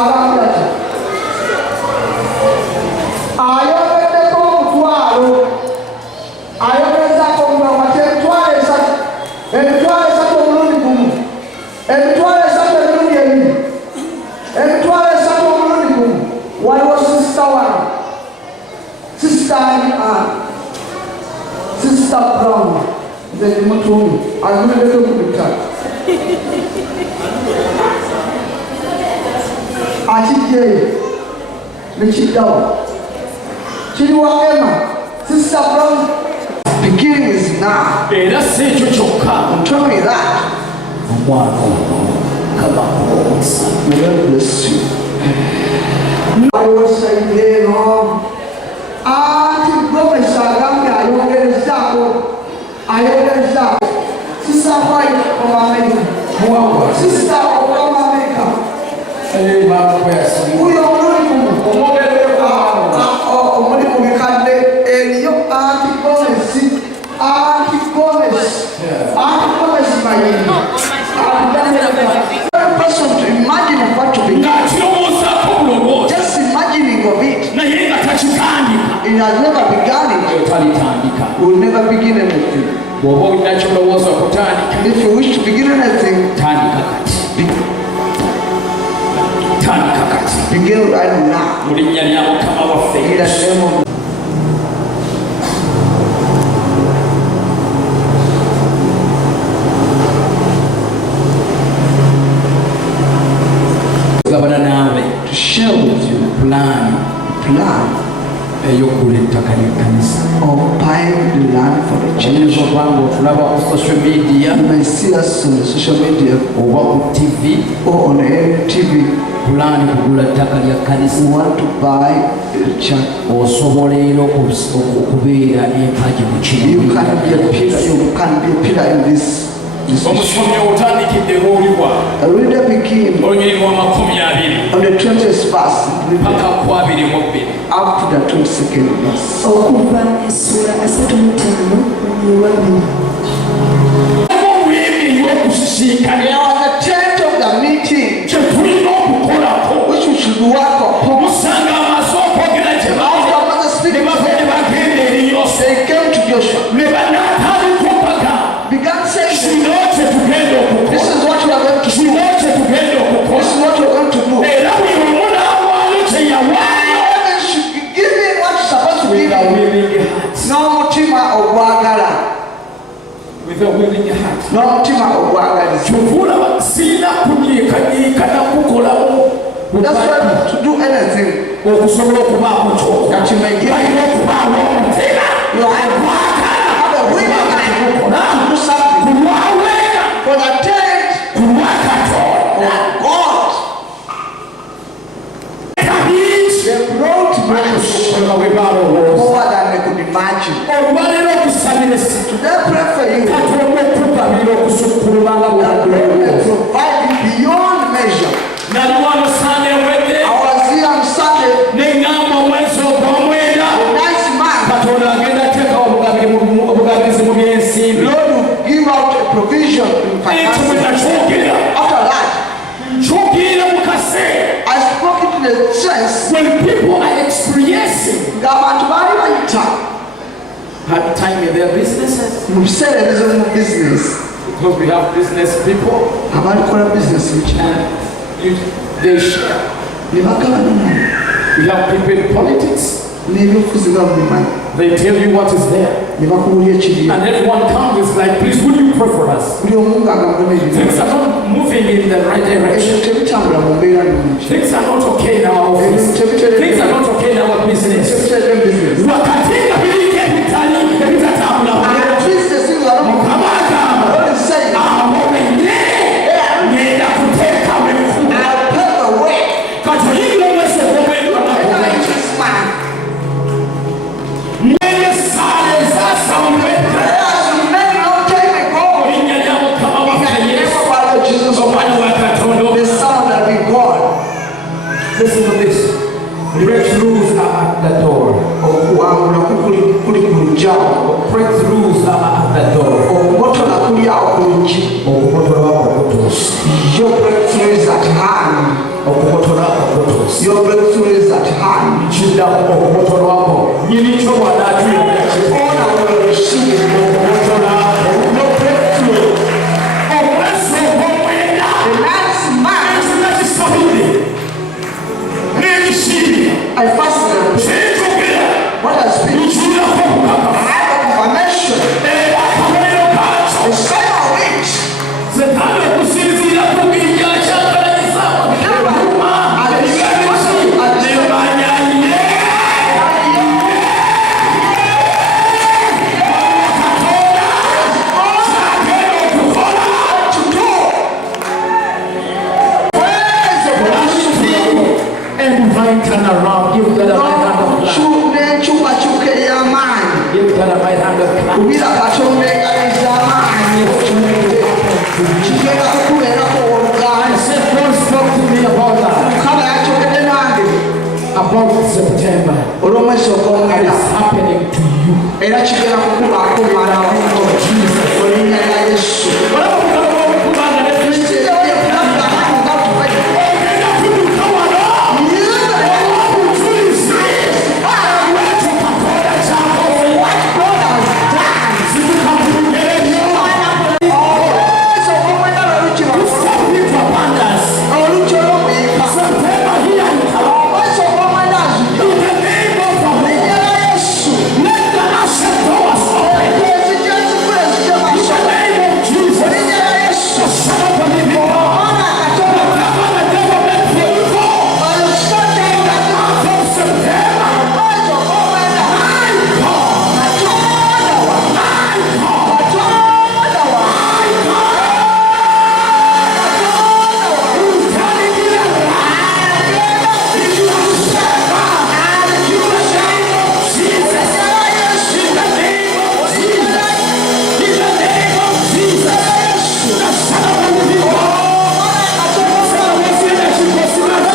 agambye ayogeddeko omutwalo ayogezaako omulongo ati emitwalo esatu omulundi gumu, emitwalo esatu emirundi ebiri, emitwalo esatu omulundi gumu. Waliwo sisita wano, sisita Sister Brown, nze ndi mutundu azuliddeko ku bitala akijjeeyo nekiddawo kiriwa Emma. Sister Brown, beginning is now. Era si ekyo kyokka. Tell me that. Omwana ono kabakuwoosa. May God bless you. Waliwo sayideno anti gomesa agambye ayogerezaako Sister White of America, Sister of America. Uyo omuli mu bikadde eriyo anti Gomez mayini. Person to imagine of what to be. Just imagining of it. It has never begun it. Will never begin anything. If you wish to begin anything, begin right now. In the name of to share with you plan ey'okugula ettaka ly'ekkanisa. Or buying the land for the church. Obanga otulaba ku social media, You may see us on the social media oba ku TV, or on TV. plan kugula ettaka ly'ekkanisa. You want to buy a church. Osobola era okubeera empagi mu You kibiina. can be a pillar in this. Omusomi otandikidde ng'oliwa I read begin olunyiri lwa 20 on the 20th verse paka ku 22 up to the 22nd verse. Okuva essula 35 omulwabiri. omuyimbi y'okusisinkana There was a tent of the meeting kye tulina okukolako. which we should work upon. Musanga amaaso okwogera gye After Moses ne speaking, bava ne bagenda eri Yoswa they came to Joshua, ne banaatandika began saying, kino kye tugenda this okukola, is what we are going to do. kino kye tugenda This okukola. is what we are going to do. Era buli omu n'awaayo kye yawaayo. Everyone should be giving what is supposed to be With a given. willing heart. N'omutima ogwagala. With a willing heart. N'omutima ogwagaliza. Kyovulaba sirina kunyiikanyiikana kukolamu That's why to do anything okusobola okubaako ky'okola. that you may give. Balina okubaawo omutima You have a willing heart to do something kulwaweera for the tent kulwa Katonda. of God. Kabingi They brought much okusobola bwe balowooza. more than they could imagine. Olwaleero okusabira esitu Today pray for you Katonda okutugabira okusukkuluma nga that God may bw'alowooza. provide you beyond measure. Nali wano Sande ewedde I was here on Sunday, ne ŋŋamba omwezi ogw'omwenda a nice man. Katonda agenda ateekawo obugabizi mu byensimbi. Lord will give out a provision in Ekyo bwe finances. nakyogera After that, kyogera mu kaseera I spoke it to the church. when people are experiencing Ng'abantu baali bayita hard time in their businesses, mu biseera ebizibu mu bizinesi. because we have business people Abalikola bizinesi ekyalo and they share. ne bagabana naye We have people in politics, n'ebyobufuzi babimanyi they tell you what is there, ne bakubuulya ekiriyo. and everyone comes is like, please would you pray for us? Buli omu ng'agambana Things ebintu are not moving in the right direction. ebyo tebitambula mu mbeera nnungi. Things are not okay in our office. Things are not okay in our business. Tebitera bizinesi. Wakati nga biriko ebitatambula Bizinesi nga Mukama agamba God is saying, abo bennyini ngenda kuteekawo ekkubo. I'll pave the way. Kati oyingira omwezi ogw'omwenda Enter gw'amakubo. into this man. Mwene essaala ezaasawulwedda Prayers you made long time ago. erinnya lya Mukama In waffe the name Yesu, of our Lord Jesus omwana Christ, wa Katonda. the Son of the living God. Listen to this. Breakthroughs are at the door. Okuwangula kuli ku lugyawo. Breakthroughs are at the door. Okubotola kuli awo ku luggi. Okubotola kutuuse. Your breakthrough is at hand. Okubotola Your breakthrough is at hand. All I will receive your breakthrough. The last month, I fasted. What has been? I have a confirmation. The sign of it. Turn around, give God a right hand of clap. Give God a right hand of clap. I said, God spoke to me about that. About September. It is happening to you. In the name of Jesus.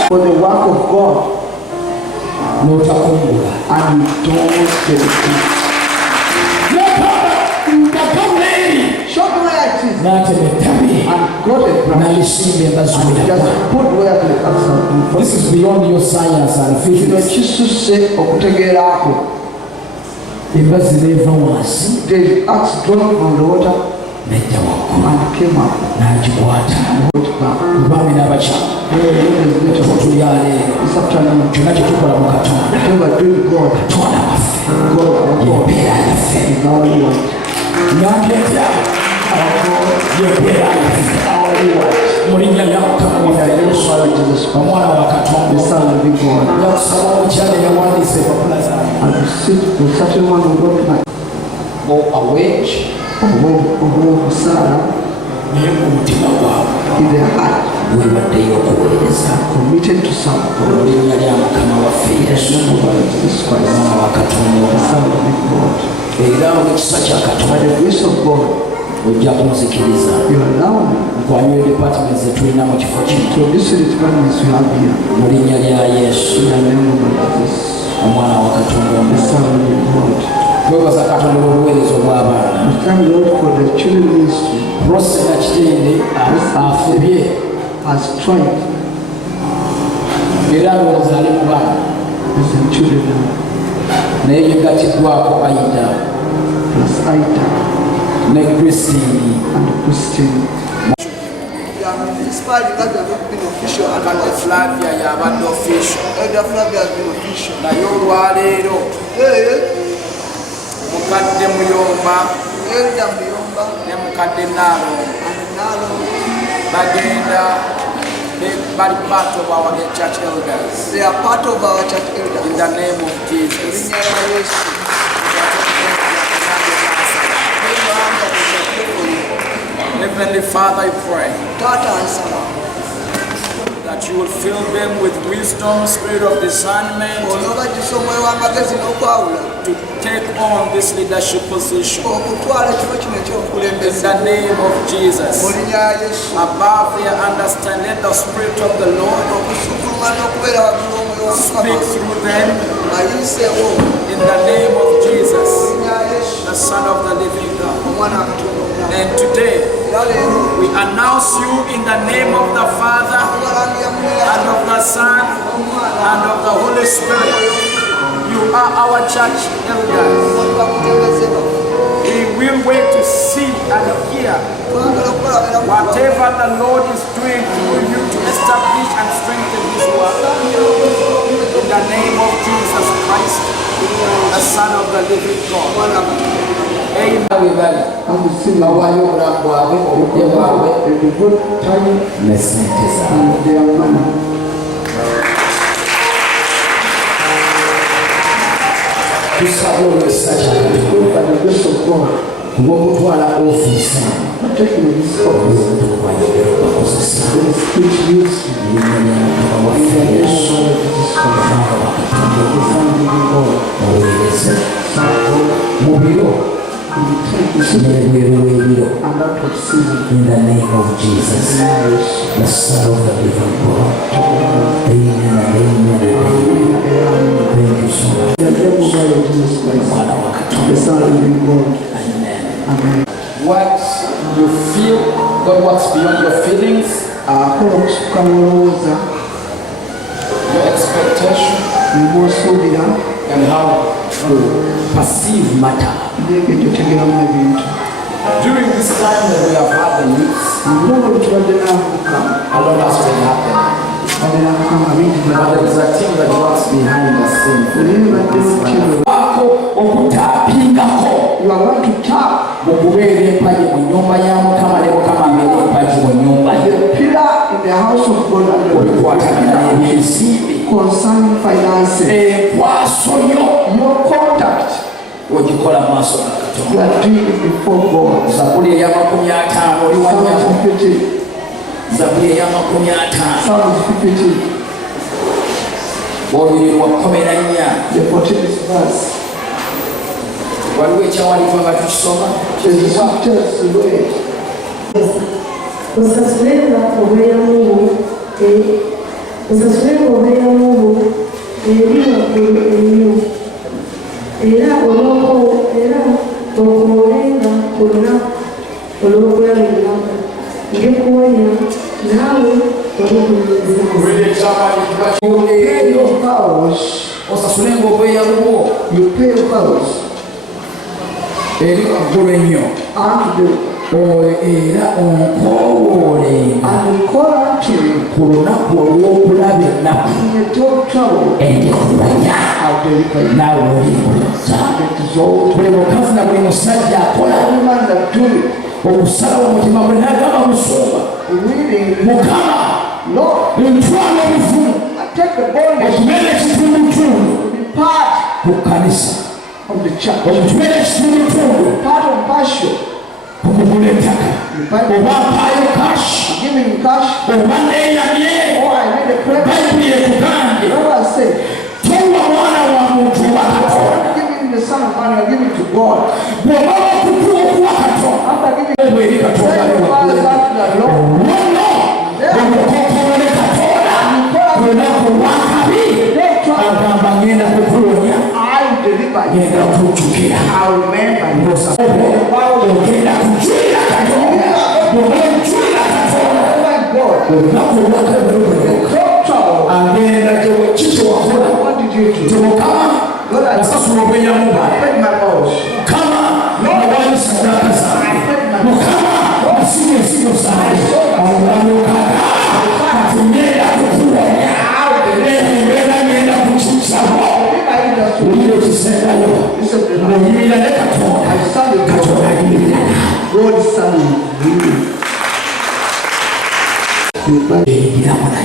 For the work of God, and you don't get it. Show me where it is. And got it. This is beyond your science and physics. They asked drawn from the water and came up. In their heart, committed to some God. Jesus Christ, the Son of the God. By the grace of God, you allow me to listen to departments we have here. In the name of Jesus, the Son of the God. We thank Lord for the children ministry. Has tried. Listen, children. Plus Aida. Christine. And Christine. Despite that they have not been official, Elder Flavia has been official. Mukadde Muyomba, Elder Muyomba, ne Mukadde Nalo, bagenda, they are part of our church elders. They are part of our church elders. In the name of Jesus. Heavenly Father, I pray that you will fill them with wisdom, spirit of discernment, to take on this leadership position. In the name of Jesus. Above their understanding, let the Spirit of the Lord speak through them. In the name of Jesus, the Son of the living God. And today, we announce you in the name of the Father, and of the Son, and of the Holy Spirit. You are our church elders. We will wait to see and hear whatever the Lord is doing through you to establish and strengthen His work. In the name of Jesus Christ, the Son of the living God. Amen. Ngomutwala office in the name of Jesus, the Son of the living God. Amen, amen, amen. Thank you so much. The Son of the living God. Amen. What you feel, God works beyond your feelings, your expectation, and how to perceive matter. During this time that we have had the youth, a lot has been happening. But there is a team that works behind the scene. You are going to tap the pillar in the house of God concerning finances. Your contact, you are doing it before God. Psalm 50. The 14th verse. You pay your vows. And call unto you in your trouble, I'll deliver you. That is all. Every man that do it, reading, Lord, I take the bondage to be part of the church, part of passion. Giving cash, or I made a prayer. I say, I'm giving the Son of Man, I'm giving to God. After giving the Father back to the Lord, I deliver you. I remember what did you do? I paid my bills.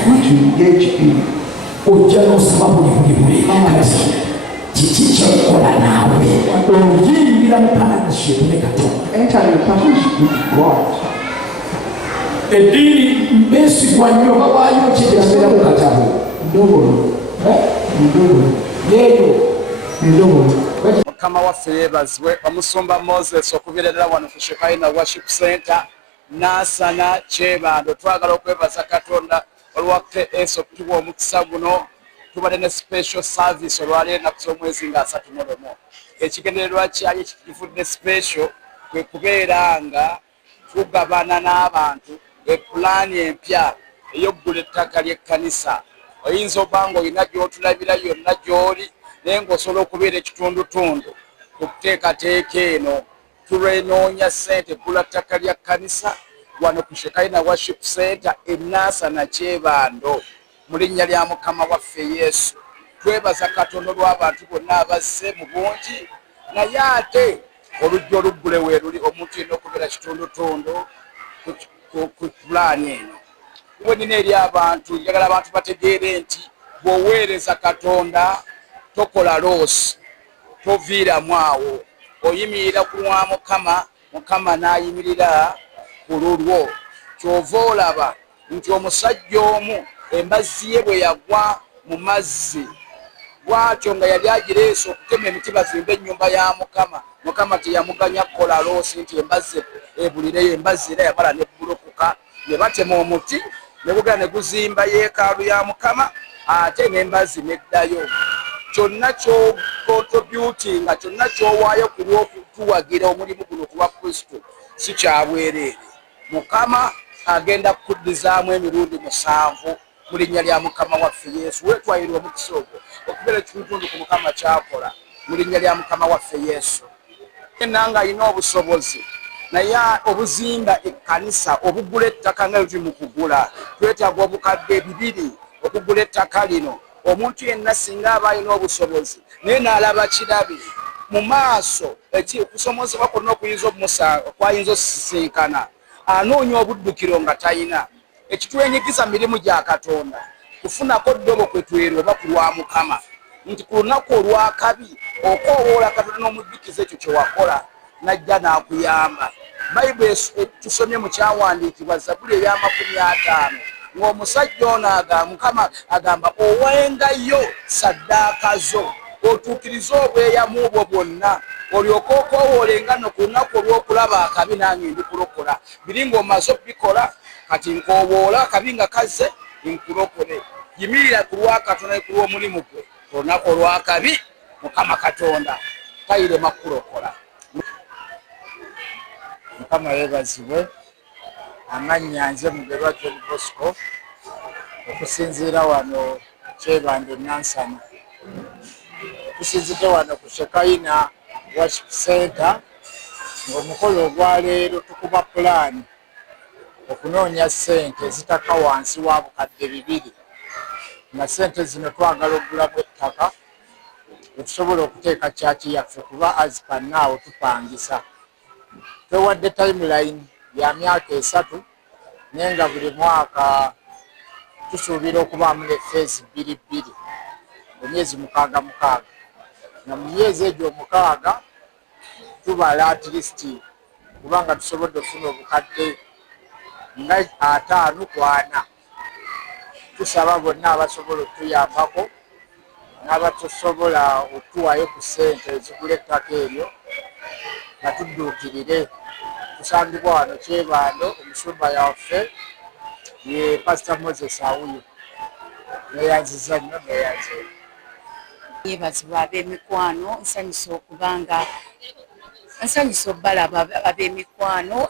What you engage in, enter your partnership with God. Mukama waffe yeebazibwe omusumba Moses okubeerera wano ku Shekinah Worship Center Nansana Kyebando. Twagala okwebaza Katonda olw'akeesa okutuwa omukisa guno. Tubadde ne special service olwaleero ennaku z'omwezi nga 31. Ekigendererwa kyayo kifudde special kwe kubeera nga tugabana n'abantu epulaani empya ey'oggula ettaka ly'ekkanisa oyinza obanga olina gy'otulabira yonna gy'oli naye ng'osobola okubeera ekitundutundu ku kuteekateeka eno tulwenoonya ssente eggula ttaka lya kkanisa wano ku Shekina Worship Center Nansana Kyebando mu linnya lya Mukama waffe Yesu. Twebaza Katonda olw'abantu bonna abazze mu bungi naye ate olujja oluggule weeruli omuntu yenna okubeera kitundutundu ku pulaani eno. Iwe nina eri abantu njagala abantu bategeere nti bw'oweereza Katonda tokola loosi, toviiramu awo, oyimirira ku lwa Mukama, Mukama n'ayimirira ku lulwo. Kyova olaba nti omusajja omu embazzi ye bwe yagwa mu mazzi bw'atyo nga yali agireese okutema emiti bazimbe ennyumba ya Mukama, Mukama teyamuganya kukola loosi nti embazzi ebulireyo. Embazzi era yamala nebbulukuka, ne batema omuti ne gugenda ne guzimba yeekaalu ya Mukama, ate n'embazzi neddayo. Kyonna ky'okontributinga, kyonna ky'owaayo ku lw'okutuwagira omulimu guno ku lwa Kristo si kya bwereere. Mukama agenda kukuddizaamu emirundi 7 mu linnya lya Mukama waffe Yesu. Weetwayirwa omukisa ogwo okubeera ekitundutundu ku Mukama ky'akola mu linnya lya Mukama waffe Yesu. Yenna ng'alina obusobozi naye obuzimba ekkanisa, obugula ettaka nga tuli mu kugula, twetaaga obukadde 2 okugula ettaka lino. Omuntu yenna singa aba alina obusobozi naye n'alaba kirabe mu maaso okusomozebwa kwonna kwayinza osisinkana, anoonya obuddukiro nga talina. Ekitwenyigiza mirimu gya Katonda kufunako ddobo kwe twera oba ku lwa Mukama, nti ku lunaku olwakabi okoowoola Katonda n'omujjukiza ekyo kye wakola n'ajja n'akuyamba. Bayibuli tusomye mu kyawandiikibwa Zabbuli eya 50 ng'omusajja ono Mukama agamba owengayo saddaaka zo otuukirize obweyamu bwo bwonna olyoke okoowoolenga no ku lunaku olw'okulaba akabi nange ndikulokola. Biri ng'omaze okubikola kati nkoowoola akabi nga kazze nkulokole. Yimirira ku lwa Katonda ku lw'omulimu gwe ku lunaku olw'akabi, Mukama Katonda tayirema kukulokola. Mukama yeebazibwe. Amannya nze Mugerwa John Bosco okusinziira wano Kyebando Nansana. Tusinzidde wano ku Shekina Worship Center ng'omukolo ogwaleero tukuba pulaani okunoonya ssente ezitaka wansi wa bukadde 2 nga ssente zino twagala okugulamu ettaka etusobola okuteeka kyaki yaffe kuba azipanaawo tupangisa. Twewadde timeline ya myaka 3 naye nga buli mwaka tusuubira okubaamu ne feesi 2 mu myezi 6 na mu myezi egyo 6 tubala at least kubanga tusobodde okufuna obukadde nga 5 ku 4. Tusaba bonna abasobola okutuyambako n'abatusobola okutuwayo ku ssente ezigula ettaka eryo nga tudduukirire. Tusangibwa wano Kyebando, omusumba yaffe ye Pastor Moses Awuyo. Neyanziza nnyo neyanze. Yeebazibwa ab'emikwano, nsanyusa okubanga nsanyusa obbalaba ab'emikwano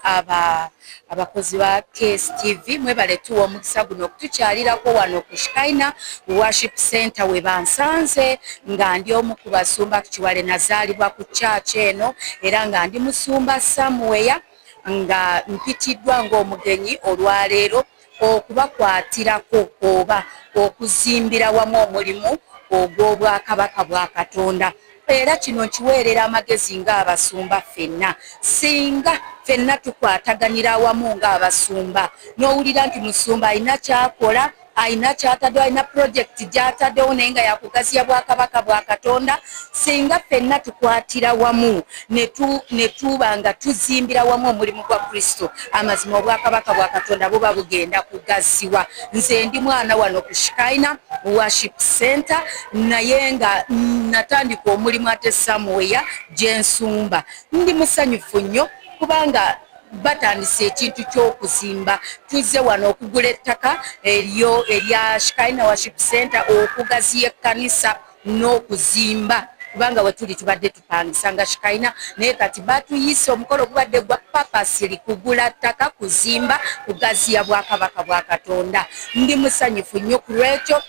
abakozi ba KSTV mwebale tuwa omukisa guno okutukyalirako wano ku Shekina Worship Center we bansanze nga ndi omu ku basumba Kiwale nazaalibwa ku church eno era nga ndi musumba Samuel nga mpitiddwa ng'omugenyi olwaleero okubakwatirako oba okuzimbira wamu omulimu ogw'obwakabaka bwa Katonda. Era kino nkiweerera amagezi ng'abasumba ffenna. Singa ffenna tukwataganira awamu ng'abasumba n'owulira nti musumba alina kyakola, alina kyataddewo, alina pulojekiti gy'ataddewo naye nga yakugaziya bwakabaka bwa Katonda, singa ffenna tukwatira wamu ne tuba nga tuzimbira wamu omulimu gwa Kristo, amazima obwakabaka bwa Katonda buba bugenda kugaziwa. Nze ndi mwana wano ku Shekina Worship Center naye nga natandika omulimu ate Samuel gye nsumba. Ndi musanyufu nnyo kubanga batandise ekintu ky'okuzimba. Tuzze wano okugula ettaka erya Shekina Worship Center okugaziya ekkanisa n'okuzimba kubanga we tuli tubadde tupangisa nga Shikaina naye kati batuyise omukolo gubadde gwa papasiri kugula ttaka kuzimba kugaziya bwakabaka bwa Katonda. Ndi musanyufu nnyo ku lwekyo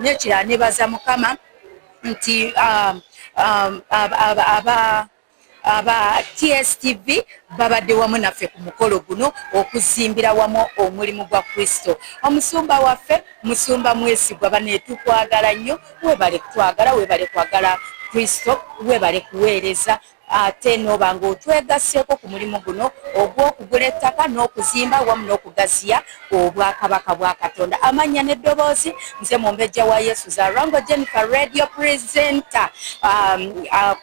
nekirala nebaza Mukama nti aba TSTV babadde wamu naffe ku mukolo guno okuzimbira wamu omulimu gwa Kristo. Omusumba waffe musumba mwesigwa bane tukwagala nnyo, webale kutwagala, webale kwagala Kristo, webale kuweereza ate noba ng'otwegasseko ku mulimu guno ogw'okugula ettaka n'okuzimba wamu n'okugaziya obwakabaka bwa Katonda. Amannya n'eddoboozi nze Mumbejja wa Yesu Zarango Jennifer, radio presenter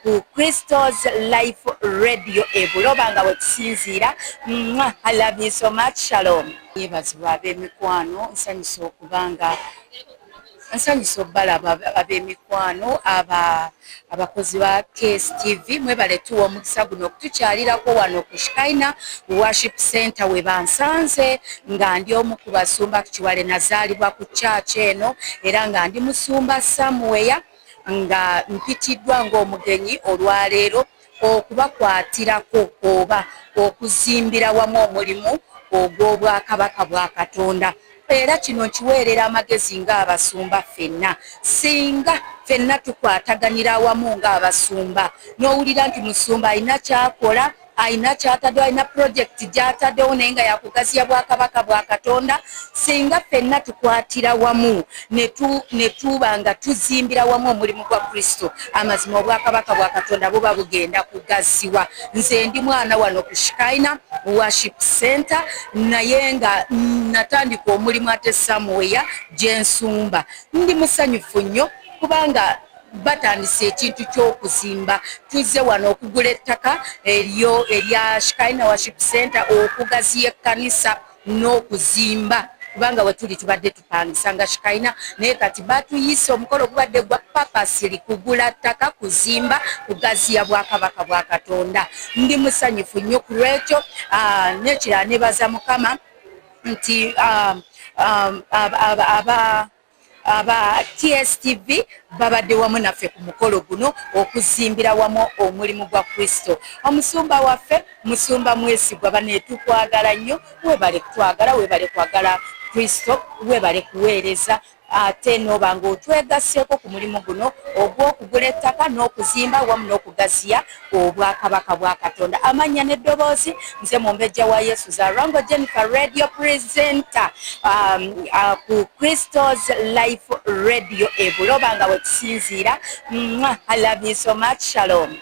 ku Christos Life Radio Buloba nga wetusinziira. I love you so much. Shalom. Yebazibwa ab'emikwano, nsanyusa okubanga nsanyusa obbalaba ab'emikwano abakozi ba KSTV mwebale tuwa omukisa guno okutukyalirako wano ku Shikaina Worship Center we bansanze nga ndi omu ku basumba Kiwale nazaalibwa ku church eno era nga ndi musumba Samuel nga mpitiddwa ng'omugenyi olwaleero okubakwatirako oba okuzimbira wamu omulimu ogw'obwakabaka bwa Katonda. Era kino nkiweerera amagezi ng'abasumba ffenna. Singa ffenna tukwataganira awamu ng'abasumba n'owulira nti musumba alina kyakola, alina kyataddewo, alina projekiti gy'ataddewo naye nga yakugaziya bwakabaka bwa Katonda, singa ffenna tukwatira wamu ne tuba nga tuzimbira wamu omulimu gwa Kristo, amazima obwakabaka bwa Katonda buba bugenda kugaziwa. Nze ndi mwana wano ku Shikaina Worship Center naye nga natandika omulimu ate Samuel gye nsumba. Ndi musanyufu nnyo kubanga batandise ekintu ky'okuzimba. Tuzze wano okugula ettaka erya Shikaina Worship Center okugaziya ekkanisa n'okuzimba kubanga we tuli tubadde tupangisa nga Shikaina naye kati batuyise omukolo gubadde gwa papasiri kugula ttaka kuzimba kugaziya bwakabaka bwa Katonda. Ndi musanyufu nnyo ku lwekyo nekirala nebaza Mukama nti aba TSTV babadde wamu naffe ku mukolo guno okuzimbira wamu omulimu gwa Kristo. Omusumba waffe musumba mwesigwa bane tukwagala nnyo, webale kutwagala, webale kwagala Kristo, webale kuweereza ate noba ng'otwegasseko ku mulimu guno ogw'okugula ettaka n'okuzimba wamu n'okugaziya obwakabaka bwa Katonda. Amannya n'eddoboozi nze Mumbejja wa Yesu Zarango Jennifer, radio presenter ku Christos Life Radio Buloba nga wetusinziira. I love you so much. Shalom.